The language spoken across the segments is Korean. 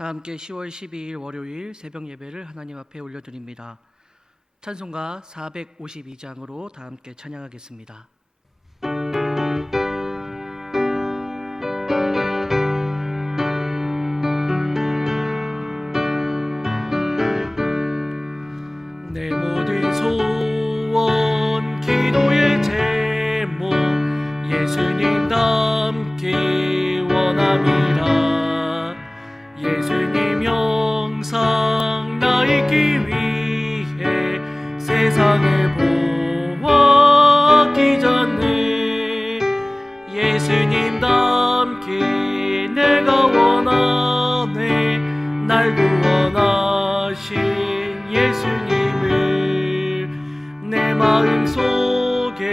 다 함께 10월 12일 월요일 새벽 예배를 하나님 앞에 올려드립니다. 찬송가 452장으로 다 함께 찬양하겠습니다. 내 모든 소원 기도의 제목 예수님 닮기 원함이라. 예수님 형상 나이기 위해 세상을 보았기 전에 예수님 닮기 내가 원하네. 날 구원하신 예수님을 내 마음속에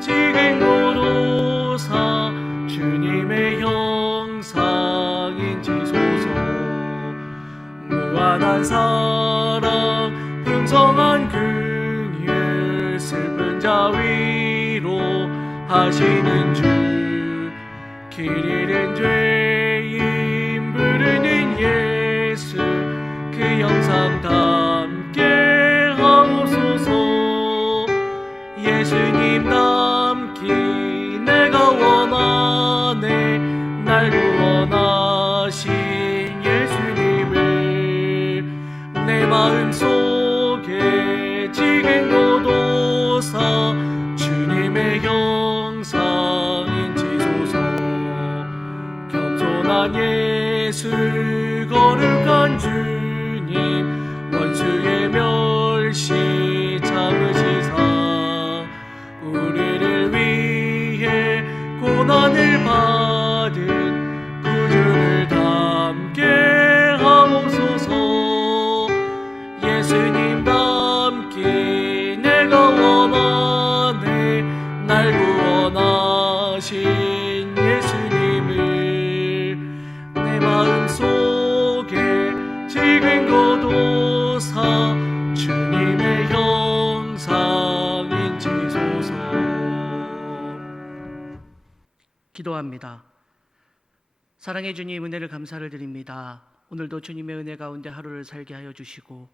지금 고도사 주님의 형상인지소서. 무한한 사랑 풍성한 긍휼 슬픈 자 위로 하시는 주. 길 잃은 죄인 부르는 예수 그 형상 닮게 하옵소서. 예수님 닮기 내가 원하네. 날 구원하신 예수님을 내 마음속에 지금 고도사 주님의 형상인지소서. 겸손한 예수 거룩한 주님 원수의 멸시 참으시사 우리를 위해 고난을 받은 구주를 닮게 하옵소서. 예수님 닮기 내가 원하네. 날 구원하신 예수님을 내 마음속에 지금 고도사 주님의 형상인지소서. 기도합니다. 사랑의 주님, 은혜를 감사를 드립니다. 오늘도 주님의 은혜 가운데 하루를 살게 하여 주시고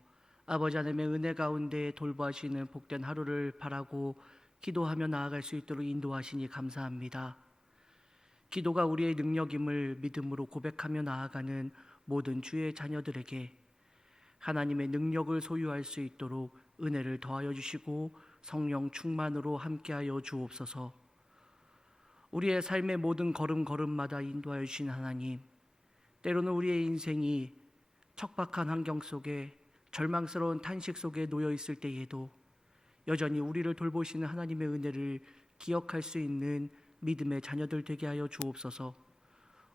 아버지 하나님의 은혜 가운데 돌보시는 복된 하루를 바라고 기도하며 나아갈 수 있도록 인도하시니 감사합니다. 기도가 우리의 능력임을 믿음으로 고백하며 나아가는 모든 주의 자녀들에게 하나님의 능력을 소유할 수 있도록 은혜를 더하여 주시고 성령 충만으로 함께하여 주옵소서. 우리의 삶의 모든 걸음걸음마다 인도하여 주신 하나님, 때로는 우리의 인생이 척박한 환경 속에 절망스러운 탄식 속에 놓여 있을 때에도 여전히 우리를 돌보시는 하나님의 은혜를 기억할 수 있는 믿음의 자녀들 되게 하여 주옵소서.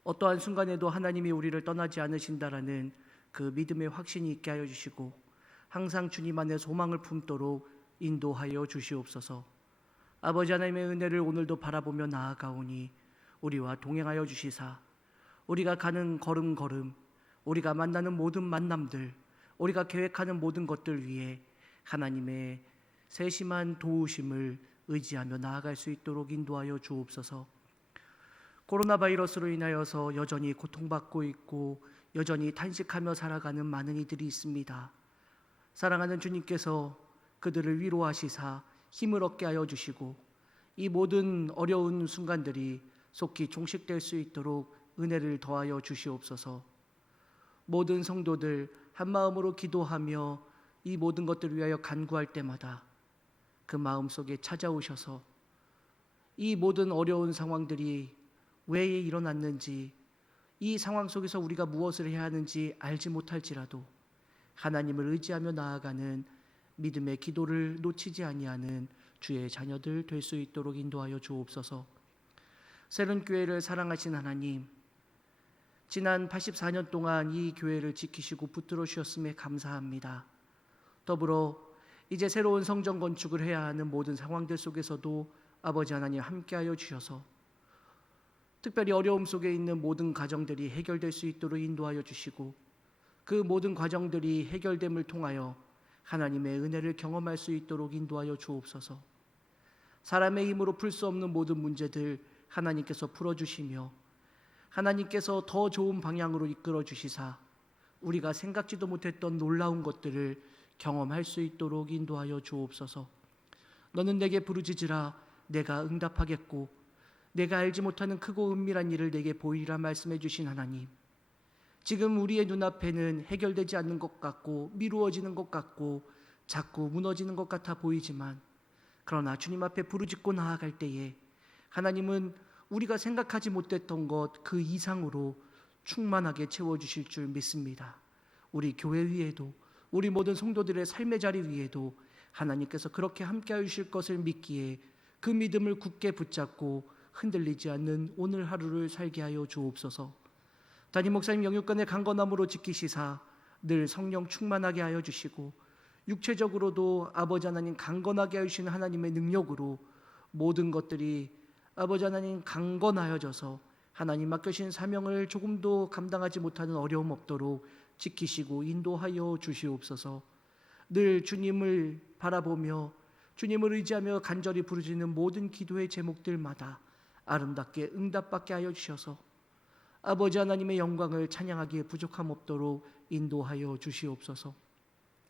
어떠한 순간에도 하나님이 우리를 떠나지 않으신다라는 그 믿음의 확신이 있게 하여 주시고 항상 주님 안에 소망을 품도록 인도하여 주시옵소서. 아버지 하나님의 은혜를 오늘도 바라보며 나아가오니 우리와 동행하여 주시사 우리가 가는 걸음걸음, 우리가 만나는 모든 만남들, 우리가 계획하는 모든 것들 위에 하나님의 세심한 도우심을 의지하며 나아갈 수 있도록 인도하여 주옵소서. 코로나 바이러스로 인하여서 여전히 고통받고 있고 여전히 탄식하며 살아가는 많은 이들이 있습니다. 사랑하는 주님께서 그들을 위로하시사 힘을 얻게 하여 주시고 이 모든 어려운 순간들이 속히 종식될 수 있도록 은혜를 더하여 주시옵소서. 모든 성도들 한마음으로 기도하며 이 모든 것들을 위하여 간구할 때마다 그 마음속에 찾아오셔서 이 모든 어려운 상황들이 왜 일어났는지, 이 상황 속에서 우리가 무엇을 해야 하는지 알지 못할지라도 하나님을 의지하며 나아가는 믿음의 기도를 놓치지 아니하는 주의 자녀들 될 수 있도록 인도하여 주옵소서. 새론교회를 사랑하신 하나님, 지난 84년 동안 이 교회를 지키시고 붙들어 주셨음에 감사합니다. 더불어 이제 새로운 성전 건축을 해야 하는 모든 상황들 속에서도 아버지 하나님 함께하여 주셔서 특별히 어려움 속에 있는 모든 가정들이 해결될 수 있도록 인도하여 주시고 그 모든 과정들이 해결됨을 통하여 하나님의 은혜를 경험할 수 있도록 인도하여 주옵소서. 사람의 힘으로 풀 수 없는 모든 문제들 하나님께서 풀어주시며 하나님께서 더 좋은 방향으로 이끌어 주시사 우리가 생각지도 못했던 놀라운 것들을 경험할 수 있도록 인도하여 주옵소서. 너는 내게 부르짖으라 내가 응답하겠고 내가 알지 못하는 크고 은밀한 일을 내게 보이리라 말씀해 주신 하나님, 지금 우리의 눈앞에는 해결되지 않는 것 같고 미루어지는 것 같고 자꾸 무너지는 것 같아 보이지만, 그러나 주님 앞에 부르짖고 나아갈 때에 하나님은 우리가 생각하지 못했던 것 그 이상으로 충만하게 채워주실 줄 믿습니다. 우리 교회 위에도 우리 모든 성도들의 삶의 자리 위에도 하나님께서 그렇게 함께해 주실 것을 믿기에 그 믿음을 굳게 붙잡고 흔들리지 않는 오늘 하루를 살게 하여 주옵소서. 담임 목사님 영육간의 강건함으로 지키시사 늘 성령 충만하게 하여 주시고, 육체적으로도 아버지 하나님 강건하게 하시는 하나님의 능력으로 모든 것들이 아버지 하나님 강건하여져서 하나님 맡겨신 사명을 조금도 감당하지 못하는 어려움 없도록 지키시고 인도하여 주시옵소서. 늘 주님을 바라보며 주님을 의지하며 간절히 부르짖는 모든 기도의 제목들마다 아름답게 응답받게 하여 주셔서 아버지 하나님의 영광을 찬양하기에 부족함 없도록 인도하여 주시옵소서.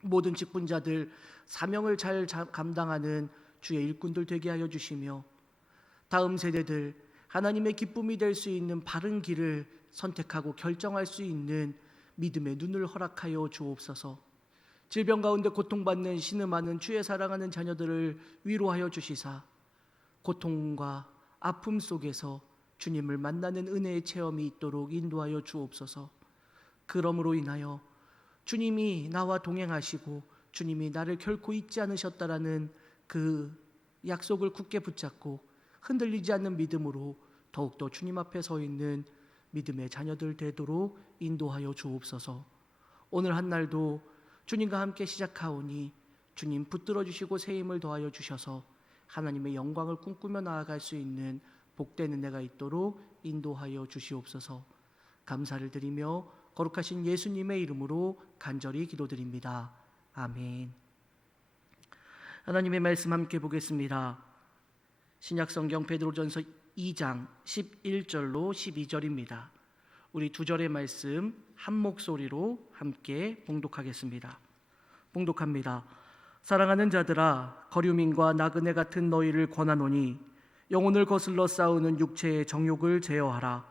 모든 직분자들 사명을 잘 감당하는 주의 일꾼들 되게 하여 주시며, 다음 세대들 하나님의 기쁨이 될 수 있는 바른 길을 선택하고 결정할 수 있는 믿음의 눈을 허락하여 주옵소서. 질병 가운데 고통받는 신음하는 주의 사랑하는 자녀들을 위로하여 주시사 고통과 아픔 속에서 주님을 만나는 은혜의 체험이 있도록 인도하여 주옵소서. 그러므로 인하여 주님이 나와 동행하시고 주님이 나를 결코 잊지 않으셨다라는 그 약속을 굳게 붙잡고 흔들리지 않는 믿음으로 더욱더 주님 앞에 서 있는 믿음의 자녀들 되도록 인도하여 주옵소서. 오늘 한 날도 주님과 함께 시작하오니 주님 붙들어 주시고 새 힘을 더하여 주셔서 하나님의 영광을 꿈꾸며 나아갈 수 있는 복된 은혜가 있도록 인도하여 주시옵소서. 감사를 드리며 거룩하신 예수님의 이름으로 간절히 기도드립니다. 아멘. 하나님의 말씀 함께 보겠습니다. 신약성경 베드로전서 2장 11절로 12절입니다. 우리 두 절의 말씀 한 목소리로 함께 봉독하겠습니다. 봉독합니다. 사랑하는 자들아, 거류민과 나그네 같은 너희를 권하노니 영혼을 거슬러 싸우는 육체의 정욕을 제어하라.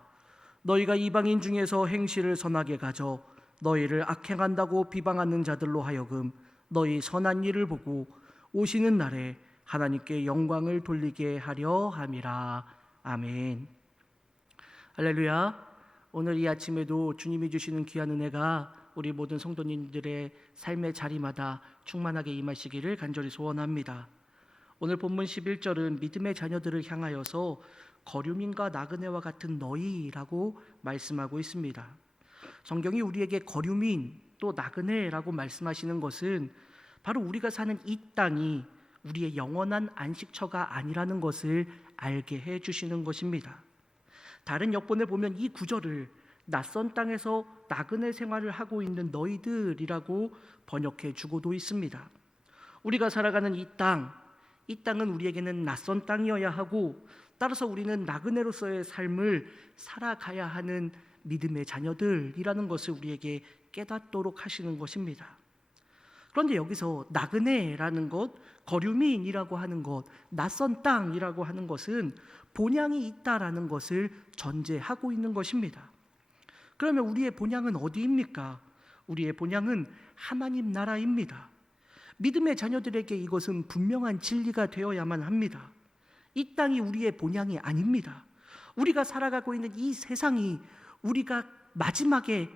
너희가 이방인 중에서 행실을 선하게 가져 너희를 악행한다고 비방하는 자들로 하여금 너희 선한 일을 보고 오시는 날에 하나님께 영광을 돌리게 하려 함이라. 아멘. 할렐루야. 오늘 이 아침에도 주님이 주시는 귀한 은혜가 우리 모든 성도님들의 삶의 자리마다 충만하게 임하시기를 간절히 소원합니다. 오늘 본문 11절은 믿음의 자녀들을 향하여서 거류민과 나그네와 같은 너희라고 말씀하고 있습니다. 성경이 우리에게 거류민 또 나그네라고 말씀하시는 것은 바로 우리가 사는 이 땅이 우리의 영원한 안식처가 아니라는 것을 알게 해주시는 것입니다. 다른 역본에 보면 이 구절을 낯선 땅에서 나그네 생활을 하고 있는 너희들이라고 번역해 주고도 있습니다. 우리가 살아가는 이 땅은 우리에게는 낯선 땅이어야 하고, 따라서 우리는 나그네로서의 삶을 살아가야 하는 믿음의 자녀들이라는 것을 우리에게 깨닫도록 하시는 것입니다. 그런데 여기서 나그네라는 것, 거류민이라고 하는 것, 낯선 땅이라고 하는 것은 본향이 있다라는 것을 전제하고 있는 것입니다. 그러면 우리의 본향은 어디입니까? 우리의 본향은 하나님 나라입니다. 믿음의 자녀들에게 이것은 분명한 진리가 되어야만 합니다. 이 땅이 우리의 본향이 아닙니다. 우리가 살아가고 있는 이 세상이 우리가 마지막에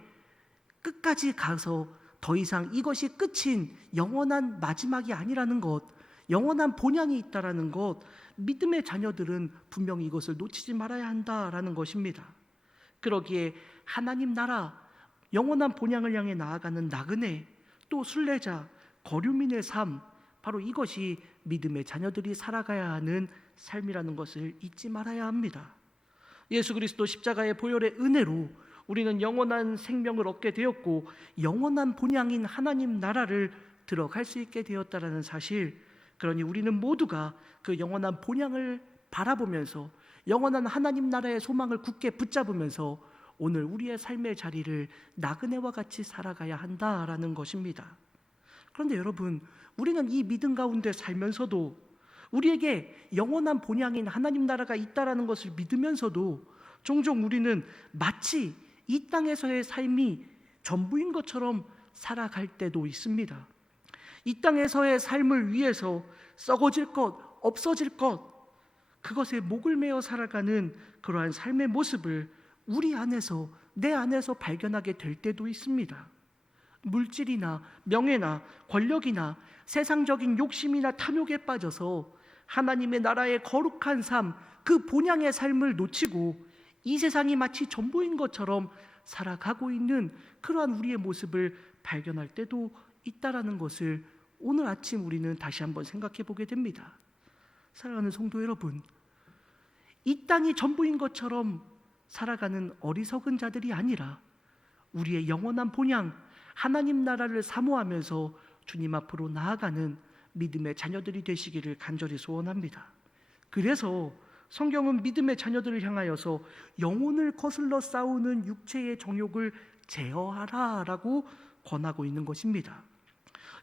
끝까지 가서 더 이상 이것이 끝인 영원한 마지막이 아니라는 것, 영원한 본향이 있다라는 것, 믿음의 자녀들은 분명히 이것을 놓치지 말아야 한다라는 것입니다. 그러기에 하나님 나라, 영원한 본향을 향해 나아가는 나그네, 또 순례자, 거류민의 삶, 바로 이것이 믿음의 자녀들이 살아가야 하는 삶이라는 것을 잊지 말아야 합니다. 예수 그리스도 십자가의 보혈의 은혜로 우리는 영원한 생명을 얻게 되었고 영원한 본향인 하나님 나라를 들어갈 수 있게 되었다라는 사실, 그러니 우리는 모두가 그 영원한 본향을 바라보면서 영원한 하나님 나라의 소망을 굳게 붙잡으면서 오늘 우리의 삶의 자리를 나그네와 같이 살아가야 한다라는 것입니다. 그런데 여러분, 우리는 이 믿음 가운데 살면서도 우리에게 영원한 본향인 하나님 나라가 있다라는 것을 믿으면서도 종종 우리는 마치 이 땅에서의 삶이 전부인 것처럼 살아갈 때도 있습니다. 이 땅에서의 삶을 위해서 썩어질 것, 없어질 것, 그것에 목을 메어 살아가는 그러한 삶의 모습을 우리 안에서, 내 안에서 발견하게 될 때도 있습니다. 물질이나 명예나 권력이나 세상적인 욕심이나 탐욕에 빠져서 하나님의 나라의 거룩한 삶, 그 본향의 삶을 놓치고 이 세상이 마치 전부인 것처럼 살아가고 있는 그러한 우리의 모습을 발견할 때도 있다라는 것을 오늘 아침 우리는 다시 한번 생각해 보게 됩니다. 사랑하는 성도 여러분, 이 땅이 전부인 것처럼 살아가는 어리석은 자들이 아니라 우리의 영원한 본향 하나님 나라를 사모하면서 주님 앞으로 나아가는 믿음의 자녀들이 되시기를 간절히 소원합니다. 그래서 성경은 믿음의 자녀들을 향하여서 영혼을 거슬러 싸우는 육체의 정욕을 제어하라라고 권하고 있는 것입니다.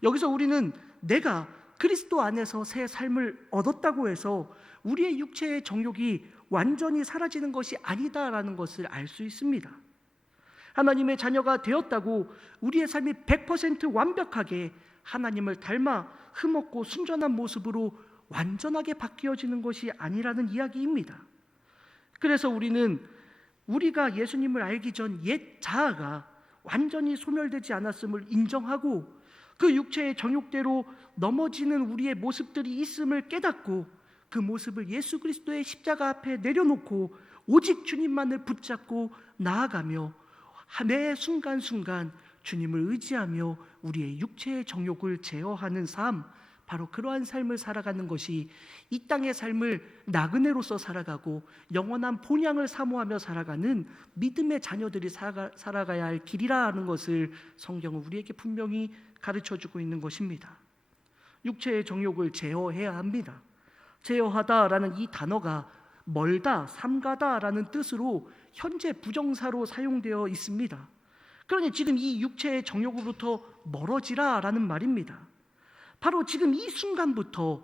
여기서 우리는 내가 그리스도 안에서 새 삶을 얻었다고 해서 우리의 육체의 정욕이 완전히 사라지는 것이 아니다라는 것을 알 수 있습니다. 하나님의 자녀가 되었다고 우리의 삶이 100% 완벽하게 하나님을 닮아 흠없고 순전한 모습으로 완전하게 바뀌어지는 것이 아니라는 이야기입니다. 그래서 우리는 우리가 예수님을 알기 전 옛 자아가 완전히 소멸되지 않았음을 인정하고 그 육체의 정욕대로 넘어지는 우리의 모습들이 있음을 깨닫고 그 모습을 예수 그리스도의 십자가 앞에 내려놓고 오직 주님만을 붙잡고 나아가며 매 순간순간 주님을 의지하며 우리의 육체의 정욕을 제어하는 삶, 바로 그러한 삶을 살아가는 것이 이 땅의 삶을 나그네로서 살아가고 영원한 본향을 사모하며 살아가는 믿음의 자녀들이 살아가야 할 길이라는 것을 성경은 우리에게 분명히 가르쳐주고 있는 것입니다. 육체의 정욕을 제어해야 합니다. 제어하다라는 이 단어가 멀다, 삼가다라는 뜻으로 현재 부정사로 사용되어 있습니다. 그러니 지금 이 육체의 정욕으로부터 멀어지라라는 말입니다. 바로 지금 이 순간부터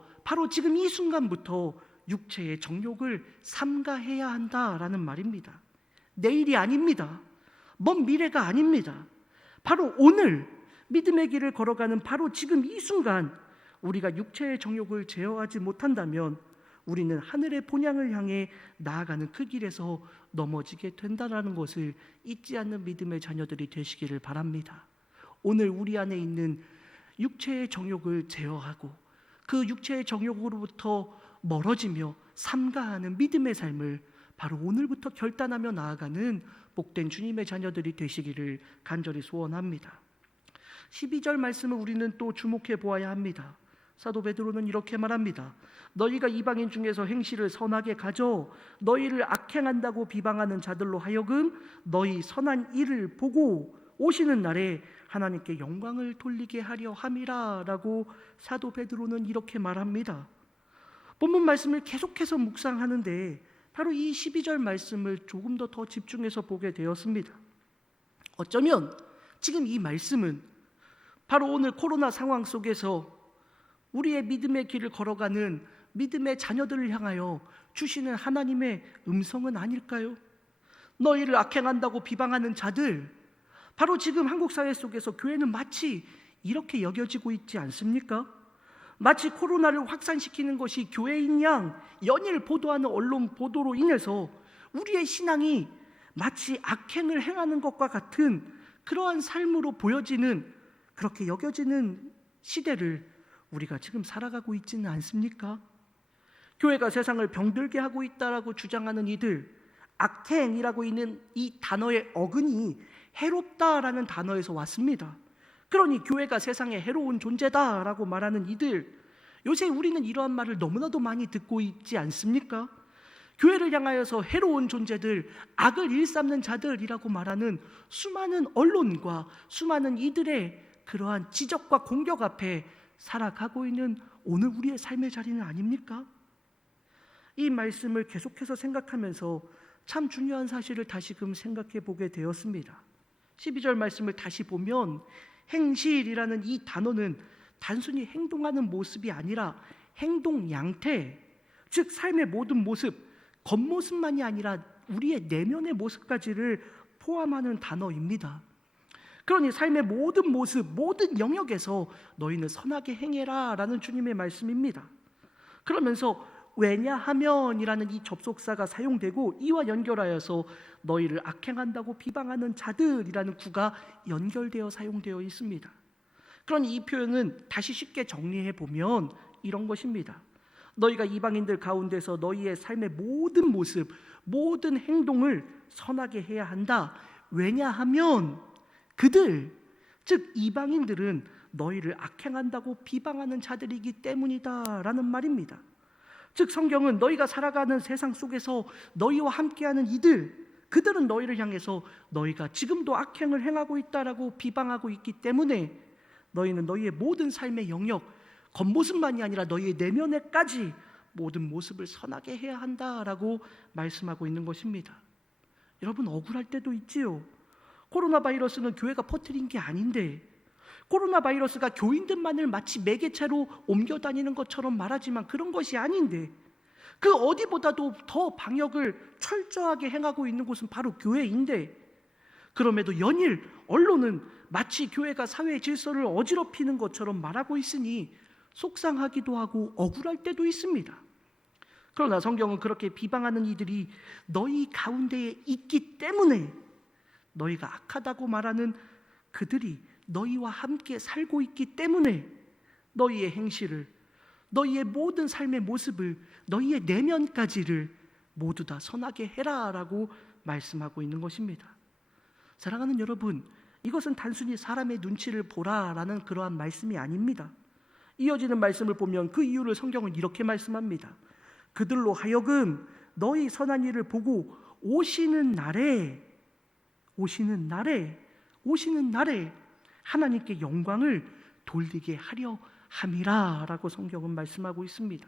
육체의 정욕을 삼가해야 한다라는 말입니다. 내일이 아닙니다. 먼 미래가 아닙니다. 바로 오늘 믿음의 길을 걸어가는 바로 지금 이 순간 우리가 육체의 정욕을 제어하지 못한다면 우리는 하늘의 본향을 향해 나아가는 그 길에서 넘어지게 된다는 것을 잊지 않는 믿음의 자녀들이 되시기를 바랍니다. 오늘 우리 안에 있는 육체의 정욕을 제어하고 그 육체의 정욕으로부터 멀어지며 삼가하는 믿음의 삶을 바로 오늘부터 결단하며 나아가는 복된 주님의 자녀들이 되시기를 간절히 소원합니다. 12절 말씀을 우리는 또 주목해 보아야 합니다. 사도 베드로는 이렇게 말합니다. 너희가 이방인 중에서 행실을 선하게 가져 너희를 악행한다고 비방하는 자들로 하여금 너희 선한 일을 보고 오시는 날에 하나님께 영광을 돌리게 하려 함이라 라고 사도 베드로는 이렇게 말합니다. 본문 말씀을 계속해서 묵상하는데 바로 이 12절 말씀을 조금 더 집중해서 보게 되었습니다. 어쩌면 지금 이 말씀은 바로 오늘 코로나 상황 속에서 우리의 믿음의 길을 걸어가는 믿음의 자녀들을 향하여 주시는 하나님의 음성은 아닐까요? 너희를 악행한다고 비방하는 자들, 바로 지금 한국 사회 속에서 교회는 마치 이렇게 여겨지고 있지 않습니까? 마치 코로나를 확산시키는 것이 교회인 양 연일 보도하는 언론 보도로 인해서 우리의 신앙이 마치 악행을 행하는 것과 같은 그러한 삶으로 보여지는, 그렇게 여겨지는 시대를 우리가 지금 살아가고 있지는 않습니까? 교회가 세상을 병들게 하고 있다라고 주장하는 이들, 악행이라고 있는 이 단어의 어근이 해롭다라는 단어에서 왔습니다. 그러니 교회가 세상에 해로운 존재다라고 말하는 이들, 요새 우리는 이러한 말을 너무나도 많이 듣고 있지 않습니까? 교회를 향하여서 해로운 존재들, 악을 일삼는 자들이라고 말하는 수많은 언론과 수많은 이들의 그러한 지적과 공격 앞에 살아가고 있는 오늘 우리의 삶의 자리는 아닙니까? 이 말씀을 계속해서 생각하면서 참 중요한 사실을 다시금 생각해 보게 되었습니다. 12절 말씀을 다시 보면 행실이라는 이 단어는 단순히 행동하는 모습이 아니라 행동 양태, 즉 삶의 모든 모습, 겉모습만이 아니라 우리의 내면의 모습까지를 포함하는 단어입니다. 그러니 삶의 모든 모습, 모든 영역에서 너희는 선하게 행해라 라는 주님의 말씀입니다. 그러면서 왜냐하면이라는 이 접속사가 사용되고 이와 연결하여서 너희를 악행한다고 비방하는 자들이라는 구가 연결되어 사용되어 있습니다. 그러니 이 표현은 다시 쉽게 정리해 보면 이런 것입니다. 너희가 이방인들 가운데서 너희의 삶의 모든 모습, 모든 행동을 선하게 해야 한다. 왜냐하면 그들, 즉 이방인들은 너희를 악행한다고 비방하는 자들이기 때문이다 라는 말입니다. 즉 성경은 너희가 살아가는 세상 속에서 너희와 함께하는 이들, 그들은 너희를 향해서 너희가 지금도 악행을 행하고 있다라고 비방하고 있기 때문에 너희는 너희의 모든 삶의 영역, 겉모습만이 아니라 너희의 내면에까지 모든 모습을 선하게 해야 한다라고 말씀하고 있는 것입니다. 여러분, 억울할 때도 있지요. 코로나 바이러스는 교회가 퍼뜨린 게 아닌데, 코로나 바이러스가 교인들만을 마치 매개체로 옮겨 다니는 것처럼 말하지만 그런 것이 아닌데, 그 어디보다도 더 방역을 철저하게 행하고 있는 곳은 바로 교회인데, 그럼에도 연일 언론은 마치 교회가 사회의 질서를 어지럽히는 것처럼 말하고 있으니 속상하기도 하고 억울할 때도 있습니다. 그러나 성경은 그렇게 비방하는 이들이 너희 가운데에 있기 때문에 너희가 악하다고 말하는 그들이 너희와 함께 살고 있기 때문에 너희의 행실을, 너희의 모든 삶의 모습을, 너희의 내면까지를 모두 다 선하게 해라라고 말씀하고 있는 것입니다. 사랑하는 여러분, 이것은 단순히 사람의 눈치를 보라라는 그러한 말씀이 아닙니다. 이어지는 말씀을 보면 그 이유를 성경은 이렇게 말씀합니다. 그들로 하여금 너희 선한 일을 보고 오시는 날에 하나님께 영광을 돌리게 하려 함이라 라고 성경은 말씀하고 있습니다.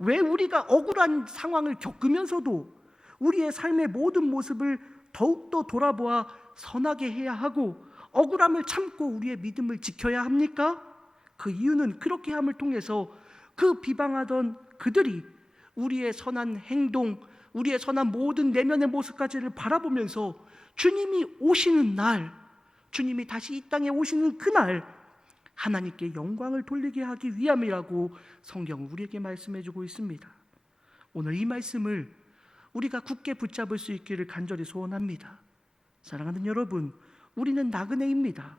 왜 우리가 억울한 상황을 겪으면서도 우리의 삶의 모든 모습을 더욱더 돌아보아 선하게 해야 하고 억울함을 참고 우리의 믿음을 지켜야 합니까? 그 이유는 그렇게 함을 통해서 그 비방하던 그들이 우리의 선한 행동, 우리의 선한 모든 내면의 모습까지를 바라보면서 주님이 오시는 날, 주님이 다시 이 땅에 오시는 그날 하나님께 영광을 돌리게 하기 위함이라고 성경은 우리에게 말씀해주고 있습니다. 오늘 이 말씀을 우리가 굳게 붙잡을 수 있기를 간절히 소원합니다. 사랑하는 여러분, 우리는 나그네입니다.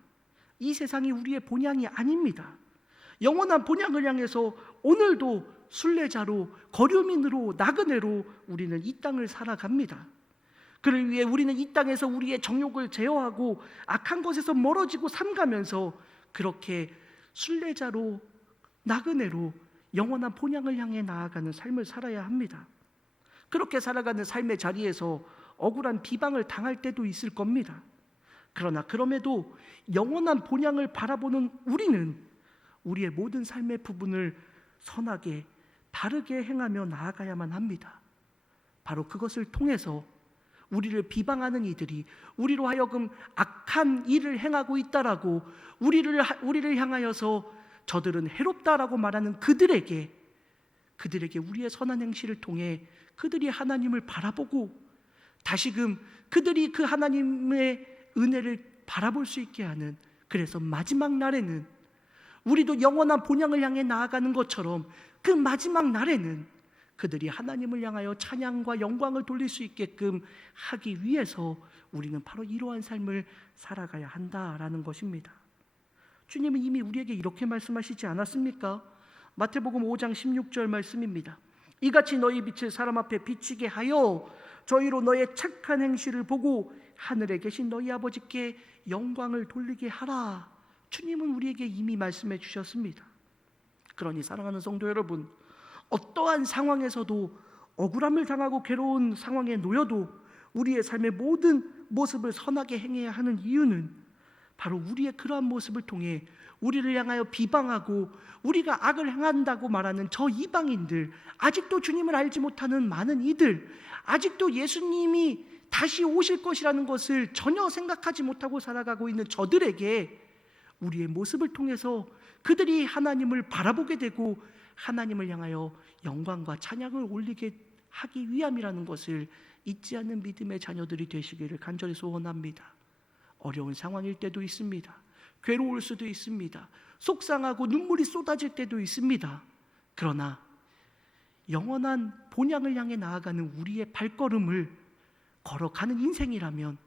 이 세상이 우리의 본향이 아닙니다. 영원한 본향을 향해서 오늘도 순례자로, 거류민으로, 나그네로 우리는 이 땅을 살아갑니다. 그를 위해 우리는 이 땅에서 우리의 정욕을 제어하고 악한 것에서 멀어지고 삼가면서 그렇게 순례자로, 나그네로 영원한 본향을 향해 나아가는 삶을 살아야 합니다. 그렇게 살아가는 삶의 자리에서 억울한 비방을 당할 때도 있을 겁니다. 그러나 그럼에도 영원한 본향을 바라보는 우리는 우리의 모든 삶의 부분을 선하게, 바르게 행하며 나아가야만 합니다. 바로 그것을 통해서 우리를 비방하는 이들이 우리로 하여금 악한 일을 행하고 있다라고 우리를 향하여서 저들은 해롭다라고 말하는 그들에게 우리의 선한 행실을 통해 그들이 하나님을 바라보고 다시금 그들이 그 하나님의 은혜를 바라볼 수 있게 하는, 그래서 마지막 날에는 우리도 영원한 본향을 향해 나아가는 것처럼 그 마지막 날에는 그들이 하나님을 향하여 찬양과 영광을 돌릴 수 있게끔 하기 위해서 우리는 바로 이러한 삶을 살아가야 한다라는 것입니다. 주님은 이미 우리에게 이렇게 말씀하시지 않았습니까? 마태복음 5장 16절 말씀입니다. 이같이 너희 빛을 사람 앞에 비치게 하여 저희로 너의 착한 행실을 보고 하늘에 계신 너희 아버지께 영광을 돌리게 하라. 주님은 우리에게 이미 말씀해 주셨습니다. 그러니 사랑하는 성도 여러분, 어떠한 상황에서도 억울함을 당하고 괴로운 상황에 놓여도 우리의 삶의 모든 모습을 선하게 행해야 하는 이유는 바로 우리의 그러한 모습을 통해 우리를 향하여 비방하고 우리가 악을 행한다고 말하는 저 이방인들, 아직도 주님을 알지 못하는 많은 이들, 아직도 예수님이 다시 오실 것이라는 것을 전혀 생각하지 못하고 살아가고 있는 저들에게 우리의 모습을 통해서 그들이 하나님을 바라보게 되고 하나님을 향하여 영광과 찬양을 올리게 하기 위함이라는 것을 잊지 않는 믿음의 자녀들이 되시기를 간절히 소원합니다. 어려운 상황일 때도 있습니다. 괴로울 수도 있습니다. 속상하고 눈물이 쏟아질 때도 있습니다. 그러나 영원한 본향을 향해 나아가는 우리의 발걸음을 걸어가는 인생이라면,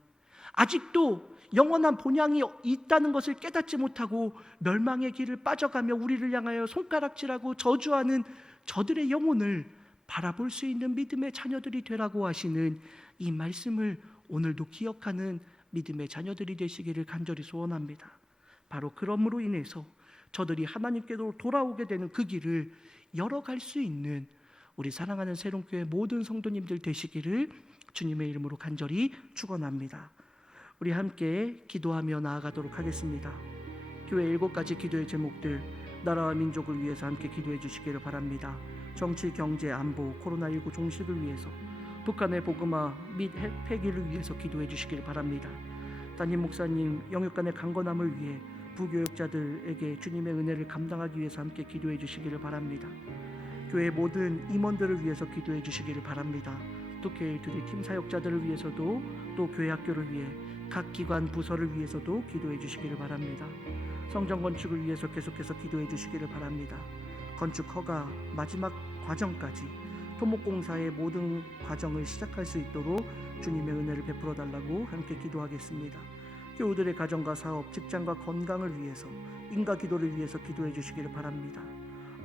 아직도 영원한 본향이 있다는 것을 깨닫지 못하고 멸망의 길을 빠져가며 우리를 향하여 손가락질하고 저주하는 저들의 영혼을 바라볼 수 있는 믿음의 자녀들이 되라고 하시는 이 말씀을 오늘도 기억하는 믿음의 자녀들이 되시기를 간절히 소원합니다. 바로 그러므로 인해서 저들이 하나님께로 돌아오게 되는 그 길을 열어갈 수 있는 우리 사랑하는 새롬교회 모든 성도님들 되시기를 주님의 이름으로 간절히 축원합니다. 우리 함께 기도하며 나아가도록 하겠습니다. 교회 7가지 기도의 제목들, 나라와 민족을 위해서 함께 기도해 주시기를 바랍니다. 정치, 경제, 안보, 코로나19 종식을 위해서, 북한의 복음화 및 폐기를 위해서 기도해 주시기를 바랍니다. 담임 목사님 영육간의 강건함을 위해 부교역자들에게 주님의 은혜를 감당하기 위해서 함께 기도해 주시기를 바랍니다. 교회 모든 임원들을 위해서 기도해 주시기를 바랍니다. 또 교회 팀 사역자들을 위해서도, 또 교회 학교를 위해 각 기관 부서를 위해서도 기도해 주시기를 바랍니다. 성전 건축을 위해서 계속해서 기도해 주시기를 바랍니다. 건축 허가 마지막 과정까지 토목공사의 모든 과정을 시작할 수 있도록 주님의 은혜를 베풀어 달라고 함께 기도하겠습니다. 교우들의 가정과 사업, 직장과 건강을 위해서, 인가 기도를 위해서 기도해 주시기를 바랍니다.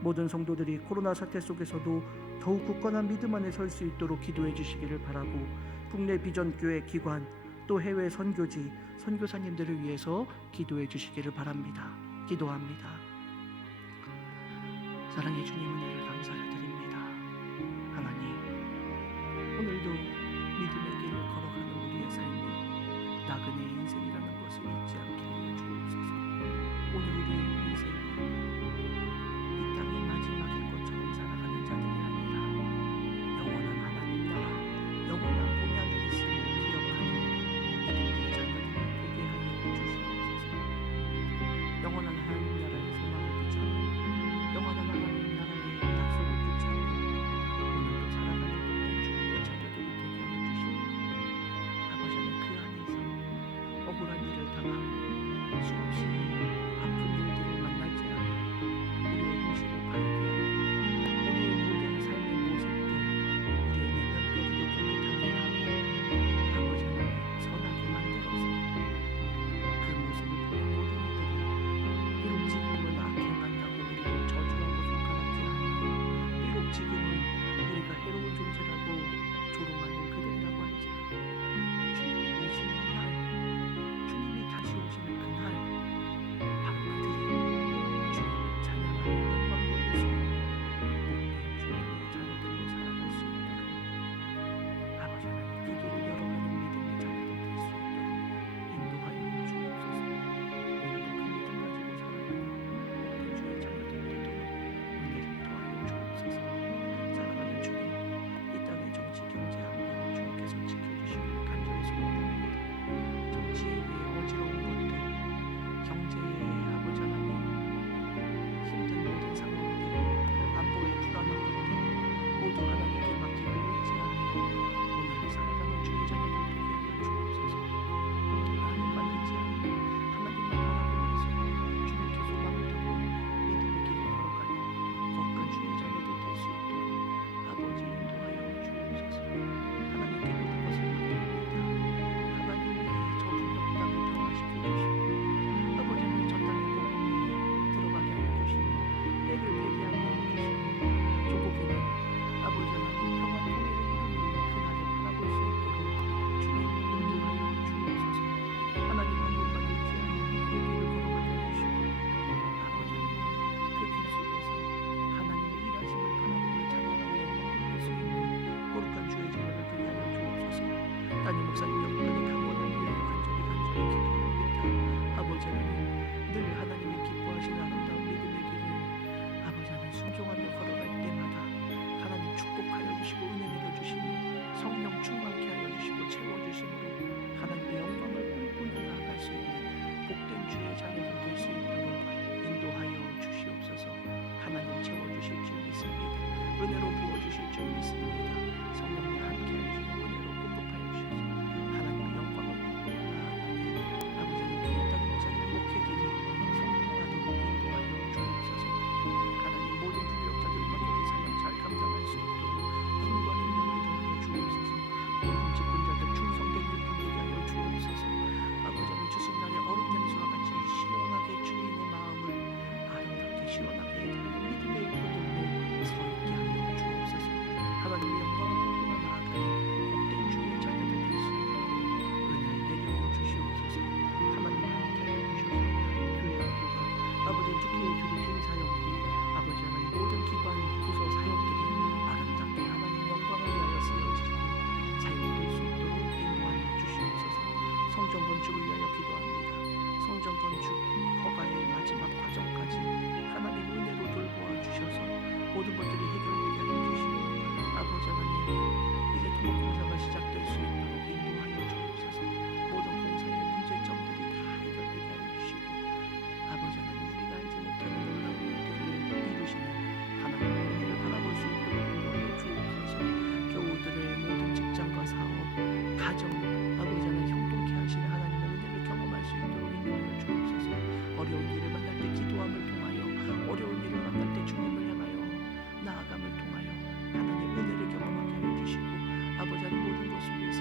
모든 성도들이 코로나 사태 속에서도 더욱 굳건한 믿음 안에 설 수 있도록 기도해 주시기를 바라고, 국내 비전교회 기관 또 해외 선교지, 선교사님들을 위해서 기도해 주시기를 바랍니다. 기도합니다. 사랑의 주님, 은혜를 감사를 드립니다. 하나님, 오늘도 믿음의 길을 걸어가는 우리의 삶이 나그네 인생이라는 것을 잊지 않게 하여 주옵소서. 오늘 우리의 인생이 이 땅의 마지막인 것처럼 살아가는 자들이 아니라 영원한 하나님 나라, 영원한 본향에 있음을 기억하는 믿음의 자녀들이 되게 하여 주시옵소서. 영원한 하나님 나라의 소망을 붙잡고, 영원한 하나님 나라의 약속을 붙잡고 오늘도 살아가는 복된 주님의 자녀들이 되게 하여 주시옵소서. 아버지는 그 안에서 억울한 일을 당하고 수없이 아픈 일들을 만날지라도 우리의 현실을 바르게 하고, 우리의 모든 삶의 모습들, 우리의 내면까지도 깨끗하게 하고, 아버지 하나님 선하게 만들어서 그 모습을 보는 모든 이들이 비록 지금은 악행한다고 우리를 저주하고 손가락질하고, 비록 지금은 우리가 해로운 존재라고 조롱하는 그들이라고 할지라도 주님이 오시는 날, 주님이 다시 오시는 그날, 바로 그들이 주님을 찬양하며 영광 돌리서 복된 주님의 자녀들로 살아갈 수 있도록, 아버지 하나님 그 길을 열어가는 믿음의 자녀들 될 수 있도록 인도하여 주옵소서. 오늘도 그 믿음 가지고 살아가는 복된 주의 자녀들 되도록 은혜를 더하여 주옵소서. 사랑하는 주님, 이 땅의 정치, 경제, 안보를 주님께서 지켜주시기를 간절히 소원합니다. 정치에 의해 어지러운 것들, 경제에 아버지 하나님 힘든 모든 상황들, 안보에 불안한 것들 모두 하나님께 맡기고 의지하며 오늘을 살아가는 주의 자녀들 되게 하여 주옵소서. 하나님만 의지하고 하나님만 바라보면서 주님께 소망을 두고 믿음의 길을 걸어가는 거룩한 주의 자녀들 될 수 있도록 아버지 인도하여 주옵소서. 하나님께 모든 것을 맡깁니다. 하나님이 저 북녘 땅을 평화시켜 주시고, 아버지는 저 땅에 복음이 들어가게 하여 주시고, 때를 회개하게 하여 주시고, 조국에는 아버지 하나님 평화 통일을 이루는 그날을 바라볼 수 있도록 주님 인도하여 주옵소서. 하나님 한 분만 의지하는 믿음의 길을 걸어가게 해주시고, 아버지 하나님 그 길 속에서 하나님의 일하심을 바라보며 자녀가 영광 돌릴 수 있는 거룩한 주의 자녀를 되게 하여 주옵소서. 담임 목사님 영광의 강건함을 위하여 간절히 기도합니다. 아버지 하나님, 늘 하나님이 기뻐하시는 은혜로 부어주실 줄 믿습니다. 성령님 함께 하시고 은혜로 공급하여 주셔서 하나님의 영광을 나아가는 아버지의 귀한 땅 목사님 목회길이 형통하도록 인도하여 주옵소서. 하나님 모든 부교역자들 맡겨진 사명 잘 감당할 수 있도록 힘과 능력을 더하여 주옵소서. 모든 직분자들 충성된 일 부리게 하여 주옵소서. 아버지는 주순날의 얼음 냉수와 같이 시원하게 주인의 마음을 아름답게 시원하게 해드리는 믿음의 일꾼들로 서 있게 하여 주옵소서. 하나님의 영광을 품고 나아가는 복된 주의 자녀들 될 수 있도록 은혜 내려 주시옵소서. 하나님 함께 하여 주셔서 교회 학교가 아버지 특히 드리팀 사역이 아버지 하나님 모든 기관 부서 사역들이 아름답게 하나님 영광을 위하여 쓰여지는 사역될 수 있도록 인도하여 주시옵소서. 성전 건축을 위하여 기도합니다. 성전 건축 허가의 마지막 과정까지 하나님 은혜로 돌보아 주셔서 모든 것들이 해결되게 하여 주시고 아버지 하나님 이제 토목 공사가 시작될 수 있도록 인도하여 주옵소서. 모든 공사의 문제점들이 다 해결되게 하여 주시고 아버지 하나님 우리가 알지 못하는 놀라운 일들을 이루시는 하나님의 은혜를 바라볼 수 있도록 인도하여 주옵소서. 교우들의 모든 직장과 사업, 가정 아버지 하나님 형통케 하시는 하나님의 은혜를 경험할 수 있도록 인도하여 주옵소서. 어려운 일을 만날 때 기도함을 통하여 어려운 일을 만날 때 주님을 향하여 나아감을 통하여 하나님 은혜를 경험하게 하여 주시고 아버지 하나님 모든 것 속에서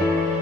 you